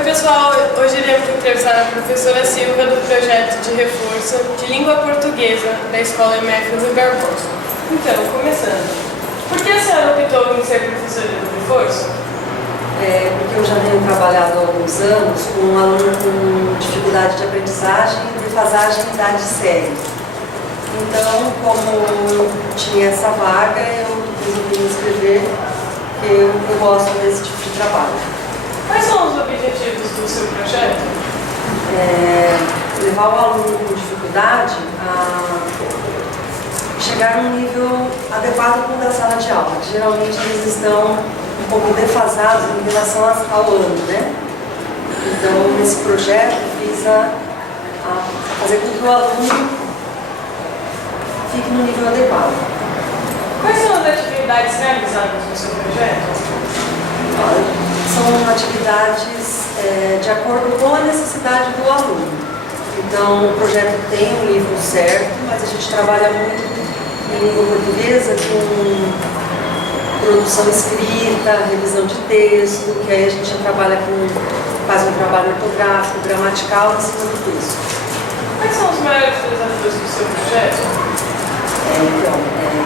Oi pessoal, hoje iremos entrevistar a professora Silvia do projeto de reforço de língua portuguesa da Escola MF Rui Barbosa. Então, começando, por que a senhora optou em ser professora de reforço? Porque eu já tenho trabalhado há alguns anos com um aluno com dificuldade de aprendizagem e defasagem em idade séria. Então, como eu tinha essa vaga, eu resolvi me inscrever, porque eu gosto desse tipo de trabalho. Quais são os objetivos do seu projeto? Levar o aluno com dificuldade a chegar num nível adequado com o da sala de aula. Geralmente eles estão um pouco defasados em relação ao ano, né? Então, nesse projeto, visa fazer com que o aluno fique no nível adequado. Quais são as atividades realizadas no seu projeto? São atividades de acordo com a necessidade do aluno. Então, o projeto tem um livro certo, mas a gente trabalha muito em língua portuguesa com produção escrita, revisão de texto, que aí a gente faz um trabalho ortográfico, gramatical em cima do texto. Quais são os maiores desafios do seu projeto?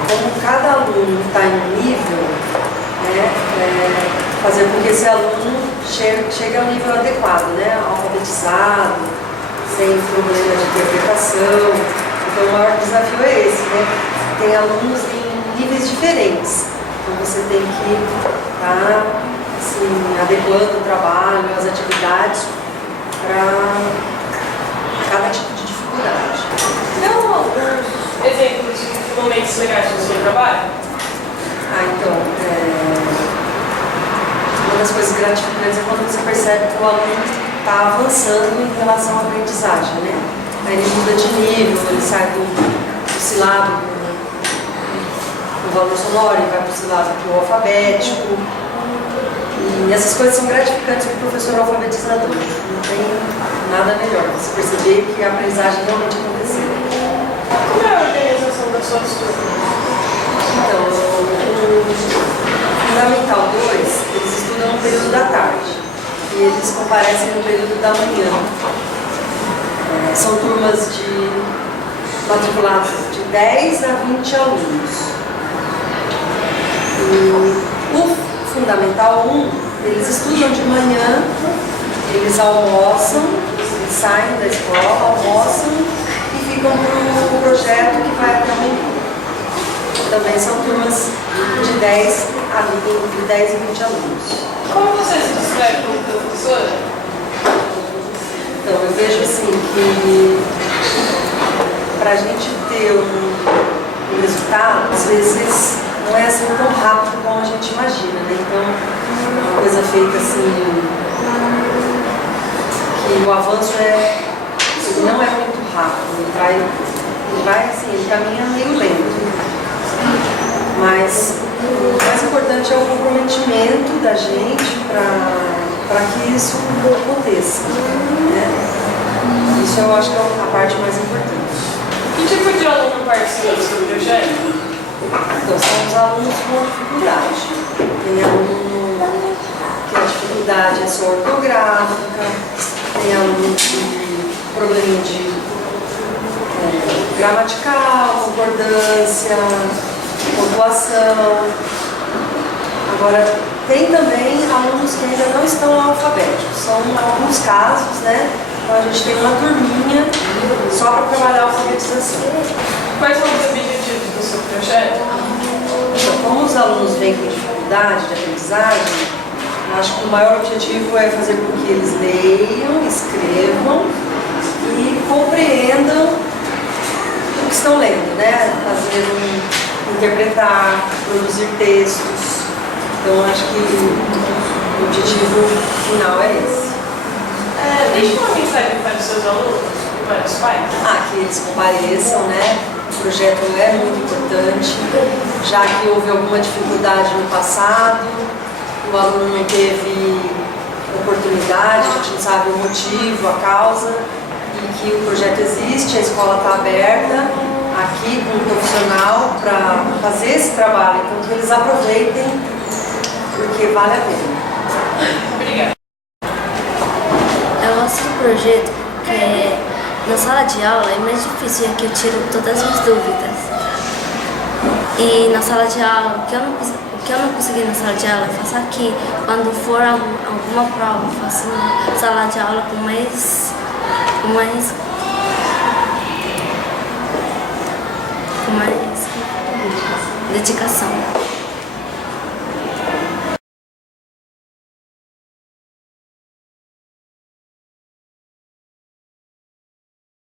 Como cada aluno está em um nível, fazer com que esse aluno chegue ao nível adequado, né? Alfabetizado, sem problema de interpretação. Então o maior desafio é esse, né? Tem alunos em níveis diferentes. Então você tem que estar adequando o trabalho, as atividades para cada tipo de dificuldade. Dão alguns exemplos de momentos legais do seu trabalho? Uma das coisas gratificantes é quando você percebe que o aluno está avançando em relação à aprendizagem, né? Aí ele muda de nível, ele sai do silábico, do valor sonoro, ele vai para o silábico alfabético. E essas coisas são gratificantes para o professor alfabetizador. Não tem nada melhor você perceber que a aprendizagem realmente aconteceu. Como é a organização das suas turmas? Então, no Fundamental 2, eles estudam no período da tarde e eles comparecem no período da manhã. São turmas de matriculados de 10 a 20 alunos. E o Fundamental 1, eles estudam de manhã, eles almoçam, eles saem da escola, almoçam e ficam para o projeto que vai até amanhã. Também são turmas de 10 e 20 alunos. Como você se descreve como professora? Então, eu vejo assim que para a gente ter um resultado, às vezes não é assim tão rápido como a gente imagina, né? Então, uma coisa feita assim, que o avanço não é muito rápido, ele caminha meio lento. Mas o mais importante é o comprometimento da gente para que isso aconteça, né? Isso eu acho que é a parte mais importante. Que tipo de aluno participa do seu projeto? Então, são os alunos com dificuldade. Tem aluno que a dificuldade é só ortográfica, tem aluno com problema de gramatical, concordância, pontuação. Agora, tem também alunos que ainda não estão alfabéticos. São alguns casos, né? Então a gente tem uma turminha só para trabalhar a alfabetização. Quais são os objetivos do seu projeto? Então, como os alunos vêm com dificuldade de aprendizagem, eu acho que o maior objetivo é fazer com que eles leiam, escrevam e compreendam o que estão lendo, né? Interpretar, produzir textos. Então, acho que o objetivo final é esse. Deixe uma mensagem para os seus alunos e para os pais. Que eles compareçam, né? O projeto é muito importante, já que houve alguma dificuldade no passado, o aluno não teve oportunidade, a gente não sabe o motivo, a causa, e que o projeto existe, a escola está aberta aqui com um profissional para fazer esse trabalho, então que eles aproveitem, porque vale a pena. Obrigada. projeto que na sala de aula é mais difícil, é que eu tiro todas as dúvidas. E na sala de aula, o que eu não consegui na sala de aula, eu faço aqui. Quando for alguma prova, eu faço na sala de aula com mais dedicação.